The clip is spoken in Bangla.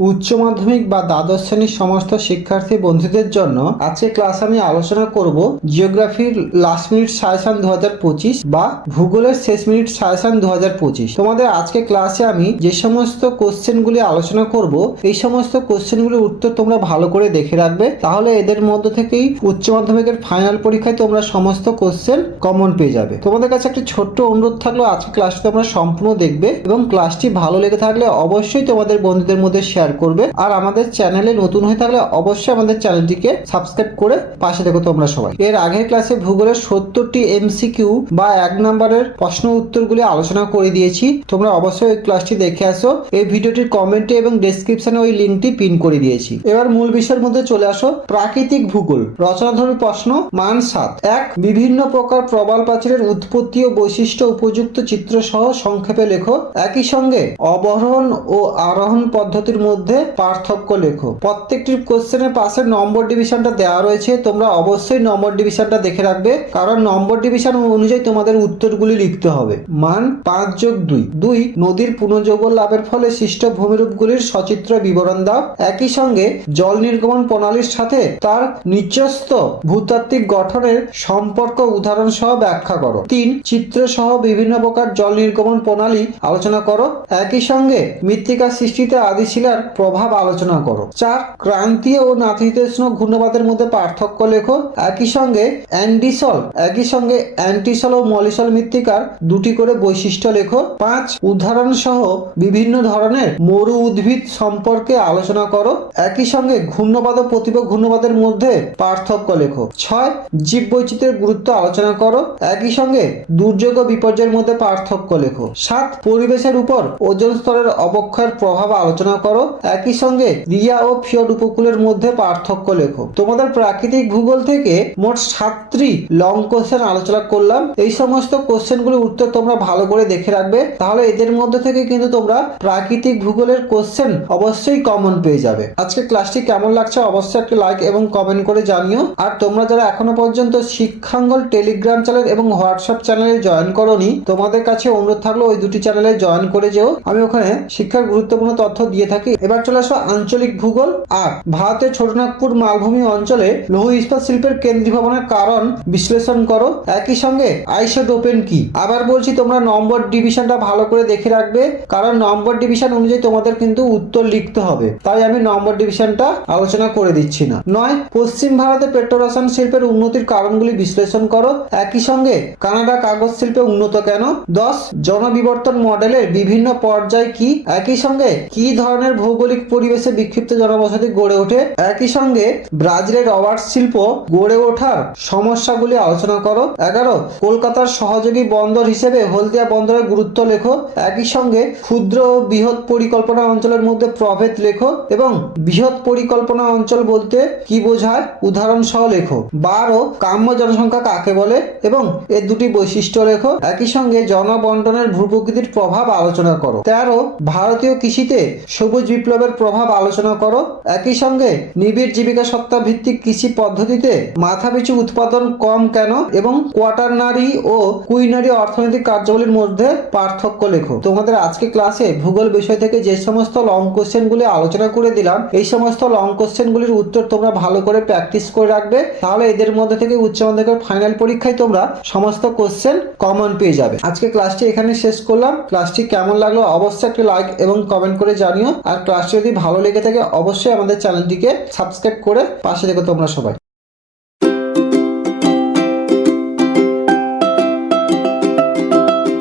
উচ্চ মাধ্যমিক বা দ্বাদশ শ্রেণির সমস্ত শিক্ষার্থী বন্ধুদের জন্য আজকে ক্লাস আমি আলোচনা করব জিওগ্রাফির লাস্ট মিনিট সাজেশন দু হাজার পঁচিশ বা ভূগোলের শেষ মিনিট সাজেশন দু হাজার পঁচিশ। তোমাদের আজকে ক্লাসে আমি যে সমস্ত কোশ্চেনগুলি আলোচনা করব, এই সমস্ত কোশ্চেনগুলির উত্তর তোমরা ভালো করে দেখে রাখবে। তাহলে এদের মধ্য থেকেই উচ্চ মাধ্যমিকের ফাইনাল পরীক্ষায় তোমরা সমস্ত কোশ্চেন কমন পেয়ে যাবে। তোমাদের কাছে একটা ছোট্ট অনুরোধ থাকল আজকে ক্লাসটি তোমরা সম্পূর্ণ দেখবে এবং ক্লাসটি ভালো লেগে থাকলে অবশ্যই তোমাদের বন্ধুদের মধ্যে শেয়ার করবে। আর আমাদের চ্যানেলে নতুন হয়ে থাকলে অবশ্যই আমাদের চ্যানেলটিকে সাবস্ক্রাইব করে পাশে দেখো তোমরা সবাই। এর আগের ক্লাসে ভূগোলের সত্তরটি এমসিকিউ বা এক নম্বরের প্রশ্ন উত্তরগুলি আলোচনা করে দিয়েছি। তোমরা অবশ্যই ওই ক্লাসটি দেখে আসো। এই ভিডিওটির কমেন্টে এবং ডেসক্রিপশনে ওই লিঙ্কটি পিন করে দিয়েছি। এবার মূল বিষয়ের মধ্যে চলে আসো। প্রাকৃতিক ভূগোল, রচনাধর্মী প্রশ্ন, মান সাত। এক, বিভিন্ন প্রকার প্রবাল প্রাচীরের উৎপত্তি ও বৈশিষ্ট্য উপযুক্ত চিত্র সহ সংক্ষেপে লেখো। একই সঙ্গে অবরোহণ ও আরোহণ পদ্ধতির মধ্যে পার্থক্য লেখো। প্রত্যেকটি কোশ্চেনের পাশে নম্বর ডিভিশনটা দেওয়া রয়েছে, তোমরা অবশ্যই নম্বর ডিভিশনটা দেখে রাখবে, কারণ নম্বর ডিভিশন অনুযায়ী তোমাদের উত্তরগুলি লিখতে হবে। মান পাঁচ যোগ দুই। দুই, নদীর পুনর্যোগ লাভের ফলে সৃষ্ট ভূমিরূপগুলির সচিত্র বিবরণ দাও। একই সঙ্গে জল নির্গমন প্রণালীর সাথে তার নিচস্থ ভূতাত্ত্বিক গঠনের সম্পর্ক উদাহরণ সহ ব্যাখ্যা করো। তিন চিত্র সহ বিভিন্ন প্রকার জল নির্গমন প্রণালী আলোচনা করো। একই সঙ্গে মৃত্তিকা সৃষ্টিতে আদিশিলার প্রভাব আলোচনা করো। চার, ক্রান্তীয় ও নাতিশীতোষ্ণ ঘূর্ণবাদের মধ্যে পার্থক্য লেখো। একই সঙ্গে অ্যান্ডিসল, একই সঙ্গে অ্যান্টিসল ও মলিসল মৃত্তিকার দুটি করে বৈশিষ্ট্য লেখো। পাঁচ উদাহরণ সহ বিভিন্ন ধরনের মরু উদ্ভিদ সম্পর্কে আলোচনা করো। একই সঙ্গে ঘূর্ণবাদ ও প্রতিভ ঘূর্ণবাদের মধ্যে পার্থক্য লেখো। ছয় জীব বৈচিত্র্যের গুরুত্ব আলোচনা করো। একই সঙ্গে দুর্যোগ ও বিপর্যয়ের মধ্যে পার্থক্য লেখো। সাত, পরিবেশের উপর ওজন স্তরের অবক্ষয়ের প্রভাব আলোচনা করো। একই সঙ্গে রিয়া ও ফিয়ড উপকূলের মধ্যে পার্থক্য লেখো তোমাদের প্রাকৃতিক ভূগোল থেকে মোট সাতটি লং কোশ্চেন আলোচনা করলাম। এই সমস্ত কোশ্চেনগুলোর উত্তর তোমরা ভালো করে দেখে রাখবে। তাহলে এদের মধ্যে থেকে কিন্তু তোমরা প্রাকৃতিক ভূগোলের কোশ্চেন অবশ্যই কমন পেয়ে যাবে। আজকে ক্লাসটি কেমন লাগছে অবশ্যই একটা লাইক এবং কমেন্ট করে জানিও। আর তোমরা যারা এখনও পর্যন্ত শিক্ষাঙ্গল টেলিগ্রাম চ্যানেল এবং হোয়াটসঅ্যাপ চ্যানেলে জয়েন করনি, তোমাদের কাছে অনুরোধ থাকল ওই দুটি চ্যানেলে জয়েন করে যেও। আমি ওখানে শিক্ষার গুরুত্বপূর্ণ তথ্য দিয়ে থাকি এবার চলে আসো আঞ্চলিক ভূগোল। আর ভারতের ছোটনাগপুর মালভূমি অঞ্চলে লৌহ ইস্পাত শিল্পের কেন্দ্রীভবনের কারণ বিশ্লেষণ করো। একই সঙ্গে আইসোটোপেন কি? আবার বলছি, তোমরা নম্বর ডিভিশনটা ভালো করে দেখে রাখবে, কারণ নম্বর ডিভিশন অনুযায়ী তোমাদের কিন্তু উত্তর লিখতে হবে। তাই আমি নম্বর ডিভিশনটা আলোচনা করে দিচ্ছি না। নয়, পশ্চিম ভারতে পেট্রোরসায়ন শিল্পের উন্নতির কারণগুলি বিশ্লেষণ করো। একই সঙ্গে কানাডা কাগজ শিল্পে উন্নত কেন? দশ, জনবিবর্তন মডেলের বিভিন্ন পর্যায় কি? একই সঙ্গে কি ধরনের ভৌগোলিক পরিবেশে বিক্ষিপ্ত জনবসতি গড়ে ওঠে। একই সঙ্গে ব্রাজিলের রবার্ট শিল্প গড়ে ওঠার সমস্যাগুলি আলোচনা করো। এগারো, কলকাতার সহযোগী বন্দর হিসেবে হলদিয়া বন্দরের গুরুত্ব লেখো। একই সঙ্গে ক্ষুদ্র ও বৃহৎ পরিকল্পনা অঞ্চলের মধ্যে প্রভেদ লেখো এবং বৃহৎ পরিকল্পনা অঞ্চল বলতে কি বোঝায় উদাহরণ সহ লেখো। বারো, কাম্য জনসংখ্যা কাকে বলে এবং এর দুটি বৈশিষ্ট্য লেখো। একই সঙ্গে জনবন্টনের ভূপ্রকৃতির প্রভাব আলোচনা করো। তেরো, ভারতীয় কৃষিতে সবুজ বিপ্লবের প্রভাব আলোচনা করো। একই সঙ্গে নিবিড় জীবিকা সত্তা ভিত্তিক কৃষি পদ্ধতিতে মাথাপিছু উৎপাদন কম কেন এবং কোয়াটারনারি ও কুইনারি অর্থনৈতিক কার্যাবলীর মধ্যে পার্থক্য লেখো। তোমাদের আজকে ক্লাসে ভূগোল বিষয় থেকে যে সমস্ত লং কোশ্চেনগুলি আলোচনা করে দিলাম, এই সমস্ত লং কোশ্চেনগুলির উত্তর তোমরা ভালো করে প্র্যাকটিস করে রাখবে। তাহলে এদের মধ্যে থেকে উচ্চ মাধ্যমিকের ফাইনাল পরীক্ষায় তোমরা সমস্ত কোশ্চেন কমন পেয়ে যাবে। আজকে ক্লাসটি এখানে শেষ করলাম। ক্লাসটি কেমন লাগল অবশ্যই একটা লাইক এবং কমেন্ট করে জানিও। আর ক্লাসটি যদি ভালো লেগে থাকে অবশ্যই আমাদের চ্যানেলটিকে সাবস্ক্রাইব করে পাশে দেখো তোমরা সবাই।